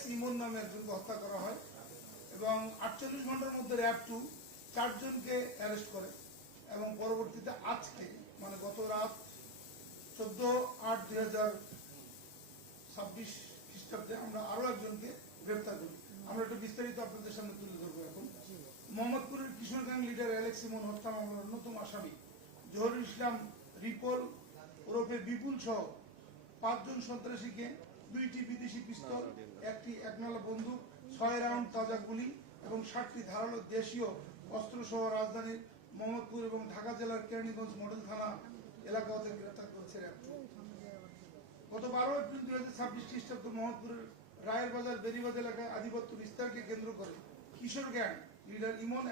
Alex ইমন নামে একজনকে হত্যা করা হয় এবং 48 ঘন্টার মধ্যে র্যাব 2 4 জনকে অ্যারেস্ট করে এবং পরবর্তীতে আজকে মানে গত রাত 14/8/2026 খ্রিস্টাব্দে আমরা আরো একজনকে গ্রেফতার করি। আমরা একটু বিস্তারিত আপনাদের সামনে তুলে ধরবো। এখন মোহাম্মদপুরের কিশোর গ্যাং লিডার অ্যালেক্স ইমন হত্যা মামলার অন্যতম আসামি জহুরুল ইসলাম রিপল ওরফে বিপুল সহ 5 জন সন্ত্রাসীকে 2টি বিদেশি পিস্তল, 1টি একনালা বন্দুক, 6 রাউন্ড তাজা গুলি এবং 60টি ধারালো দেশীয় অস্ত্র সহ রাজধানীর মোহাম্মদপুর এবং ঢাকা জেলার কেরানীগঞ্জ মডেল থানা এলাকা হতে গ্রেফতার করেছে র্যাব। গত 12 এপ্রিল 2026 খ্রিস্টাব্দ মোহাম্মদপুরের রায়ের বাজার বেরিবাদ এলাকায় আধিপত্য বিস্তারকে কেন্দ্র করে কিশোর গ্যাং লিডার ইমন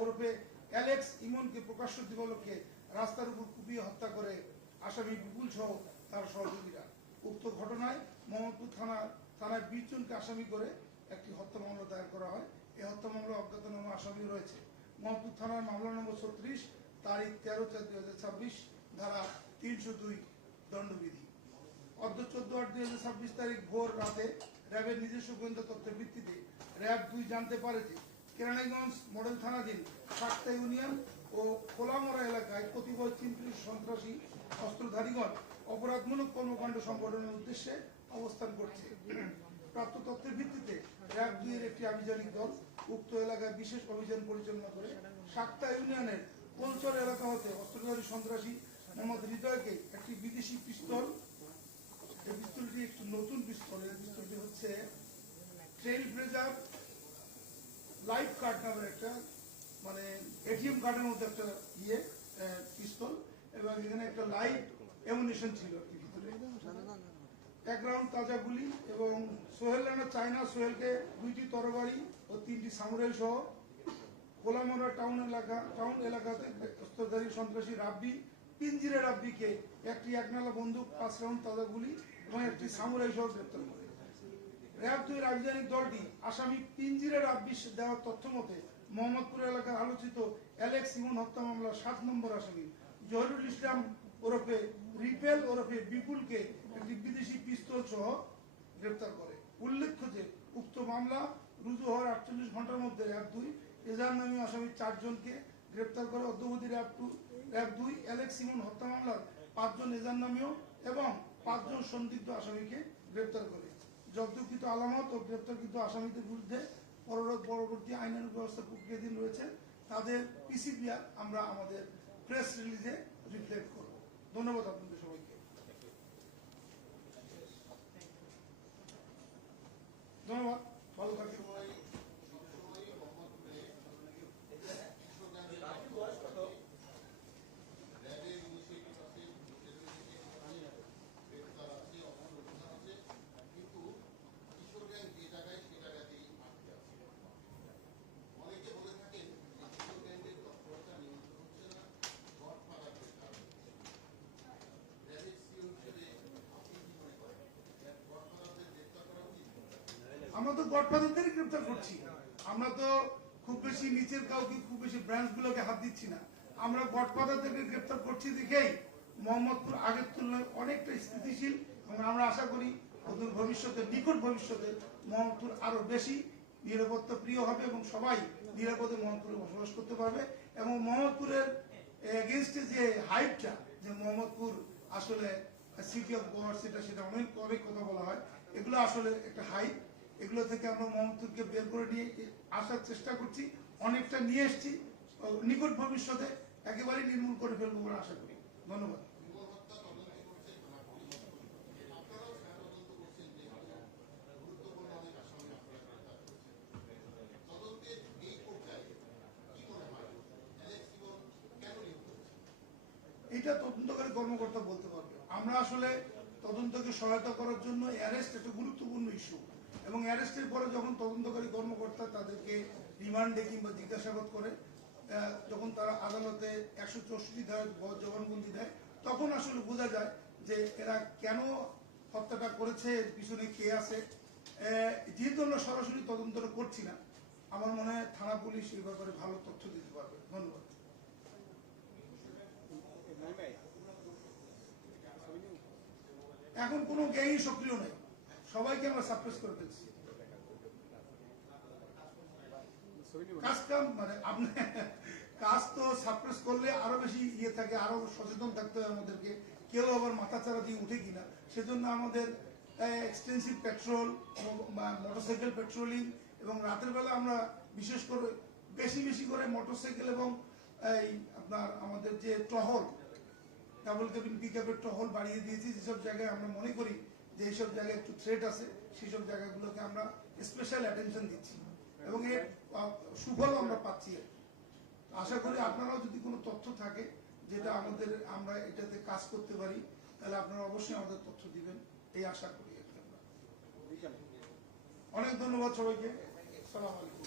ওরফে অ্যালেক্স ইমনকে প্রকাশ্য দিবালোকে রাস্তার উপর কুপিয়ে হত্যা করে আসামি বিপুল সহ তার সহযোগীরা। উক্ত ঘটনায় মোহাম্মদপুর থানায় 20 জনকে আসামি করে একটি হত্যা মামলা দায়ের করা হয়। এই হত্যা মামলা অজ্ঞাতনামা আসামি রয়েছে। মোহাম্মদপুর থানার মামলা নম্বর 36 তারিখ 13/4/2026 ধারা 302 দণ্ডবিধি। অদ্য 14/8/2026 তারিখ ভোর রাতে র্যাবের নিজস্ব গোয়েন্দা তথ্যের ভিত্তিতে র্যাব 2 জানতে পারে যে কেরানীগঞ্জ মডেল থানাধীন সাক্তা ইউনিয়ন ও খোলামরা এলাকায় কতিপয় চিন্তিত সন্ত্রাসী অস্ত্রধারীগণ অপরাধমূলক কর্মকাণ্ড সংগঠনের উদ্দেশ্যে অবস্থান করছে। প্রাপ্ত তথ্যের ভিত্তিতে র্যাব 2 এর একটি আভিযানিক দল উক্ত এলাকায় বিশেষ অভিযান পরিচালনা করে সাক্তা ইউনিয়নের কোলচর এলাকা হতে অস্ত্রধারী সন্ত্রাসী মোহাম্মদ হৃদয়কে একটি বিদেশি পিস্তল, এই পিস্তলটি একটি নতুন পিস্তল, এই পিস্তলটি হচ্ছে ট্রেল ব্লেজার লাইফ কার্ড নামের একটা মানে এটিএম কার্ডের মধ্যে একটা পিস্তল এবং এখানে একটা লাইট অ্যামুনিশন ছিল এর ভিতরে, 1 রাউন্ড তাজা গুলি এবং সোহেল রানা চায়না সোহেলকে 2টি তরবারি ও 3টি সামুরাই সহ কোলামরা টাউন এলাকাতে অস্ত্রধারী সন্ত্রাসী রাব্বি পিঞ্জিরে রাব্বিকে একটি একনালা বন্দুক, 5 রাউন্ড তাজা গুলি এবং একটি সামুরাই সহ গ্রেপ্তার করে। র্যাব 2 এর আভিযানিক দলটি আসামি পিঞ্জিরে রাব্বির দেওয়ার তথ্য মতে মোহাম্মদপুর এলাকার আলোচিত অ্যালেক্স ইমন হত্যা মামলার 7 নম্বর আসামি জহুরুল ইসলাম ওরফে রিপেল ওরফে বিপুলকে একটি বিদেশি পিস্তল সহ গ্রেপ্তার করে। উল্লেখ্য যে উক্ত মামলা রুজু হওয়ার 48 ঘন্টার মধ্যে র্যাব 2 এজাহার নামীয় আসামি 4 জনকে গ্রেপ্তার করে। অদ্যাবধি র্যাব 2 অ্যালেক্স ইমন হত্যা মামলার 5 জন এজাহার নামীয় এবং 5 জন সন্দিগ্ধ আসামিকে গ্রেপ্তার করে। জব্দকৃত আলামত ও গ্রেপ্তারকৃত আসামিদের বিরুদ্ধে পরবর্তী আইনানুগ ব্যবস্থা প্রক্রিয়াধীন রয়েছে। তাদের পিসিপিআর আমরা আমাদের প্রেস রিলিজে রিফ্লেক্ট করব। ধন্যবাদ আপনাদের সবাইকে। ধন্যবাদ, ভালো থাকবেন। আমরা তো গডফাদারদের গ্রেপ্তার করছি, আমরা তো খুব বেশি নিচের কাউকে খুব বেশি ব্রাঞ্চ গুলোকে হাত দিচ্ছি না। আমরা গডফাদারদেরকে গ্রেপ্তার করছি দেখেই মোহাম্মদপুর আগের তুলনায় অনেকটা স্থিতিশীল এবং আমরা আশা করি অদূর ভবিষ্যতে, নিকট ভবিষ্যতে মোহাম্মদপুর আরো বেশি নিরাপত্তা প্রিয় হবে এবং সবাই নিরাপদে মোহাম্মদপুরে বসবাস করতে পারবে। এবং মোহাম্মদপুরের এগেনস্টে যে হাইপটা যে মোহাম্মদপুর আসলে সিটি অফ গড সেটা অনেক কথা বলা হয়, এগুলো আসলে একটা হাইপ। এগুলো থেকে আমরা মোহাম্মদপুরকে বের করে নিয়ে আসার চেষ্টা করছি, অনেকটা নিয়ে এসছি, নিকট ভবিষ্যতে একেবারে নির্মূল করে ফেলবো বলে আশা করি। ধন্যবাদ। এটা তদন্তকারী কর্মকর্তা বলতে পারবে। আমরা আসলে তদন্তকে সহায়তা করার জন্য অ্যারেস্ট একটা গুরুত্বপূর্ণ ইস্যু এবং অ্যারেস্টের পরে যখন তদন্তকারী কর্মকর্তা তাদেরকে রিমান্ডে কিংবা জিজ্ঞাসাবাদ করে, যখন তারা আদালতে 164 ধারায় জবানবন্দি দেয়, তখন আসলে বোঝা যায় যে এরা কেন হত্যাটা করেছে, এর পিছনে কে আছে। যেহেতু আমরা সরাসরি তদন্তটা করছি না, আমার মনে হয় থানা পুলিশ এই ব্যাপারে ভালো তথ্য দিতে পারবে। ধন্যবাদ। এখন কোনো গ্যাংই সক্রিয় নেই, সবাইকে আমরা সাপ্রেস করে ফেলছি। কাজ কাম মানে আপনি কাজ তো সাপ্রেস করলে আরো বেশি ইয়ে থাকে, আরো সচেতন থাকতে হয় আমাদেরকে, কেউ আবার মাথাচাড়া দিয়ে উঠে কিনা। সেজন্য আমাদের এক্সটেন্সিভ পেট্রোল, মোটরসাইকেল পেট্রোলিং, এবং রাতের বেলা আমরা বিশেষ করে বেশি বেশি করে মোটরসাইকেল এবং এই আপনার আমাদের যে টহল, ডাবল কেবিন পিক আপের টহল বাড়িয়ে দিয়েছি। যেসব জায়গায় আমরা মনে করি যে এইসব জায়গায় একটু থ্রেট আছে, সেসব জায়গাগুলোকে আমরা স্পেশাল অ্যাটেনশন দিচ্ছি এবং এর সুফল আমরা পাচ্ছি। আশা করি আপনারাও যদি কোনো তথ্য থাকে যেটা আমাদের আমরা এটাতে কাজ করতে পারি, তাহলে আপনারা অবশ্যই আমাদের তথ্য দিবেন, এই আশা করি। অনেক ধন্যবাদ সবাইকে। আসসালামু আলাইকুম।